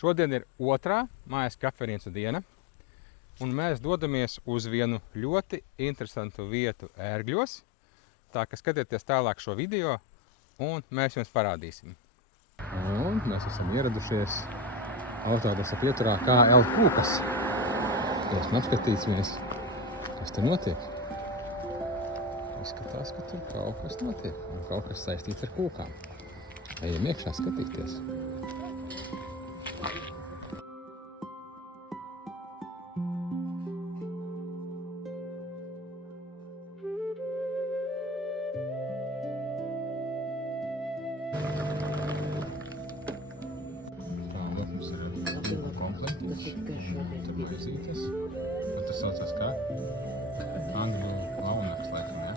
Šodien ir otrā mājas kafejnīcu diena, un mēs dodamies uz vienu ļoti interesantu vietu Ērgļos. Tā ka skatieties tālāk šo video, un mēs jums parādīsim. Un mēs esam ieradušies autodesa pieturā KL Kūkas. Esam apskatīsimies, kas te notiek. Izskatās, ka tur kaut kas notiek, un kaut kas saistīts ar kūkām. Ejam iekšā skatīties. Tur maizītes. Tas saucās kā? Angļu launaks, laikam, ja?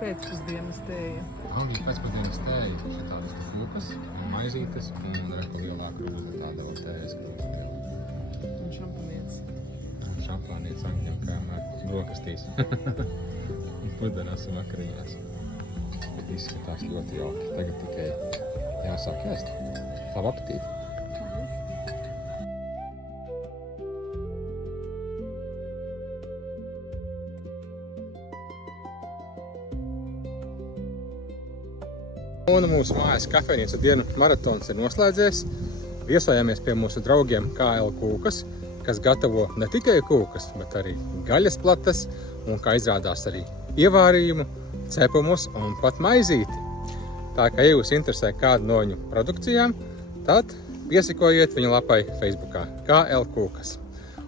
Pēcpusdienas tēja. Angļu pēcpusdienas tēja. Šeit tādas kūkas, maizītes un reka lielā krūze, tāda vēl tējas krūze. Un šampanietis. Un šampānietis angļiem kā brokastīs. Un pusdienās un vakariņās. Izskatās ļoti jauki. Tagad tikai jāsāk ēst. Labu apetīti! Un mūsu mājas kafejnīcu dienu maratons ir noslēdzies. Viesojāmies pie mūsu draugiem KL Kūkas, kas gatavo ne tikai kūkas, bet arī gaļas plates un, kā izrādās, arī ievārījumu, cepumus un pat maizīti. Tā kā, ja jūs interesē kādu no viņu produkcijām, tad piesakojiet viņa lapai Facebookā KL Kūkas.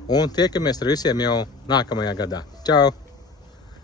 Un tiekamies ar visiem jau nākamajā gadā. Čau!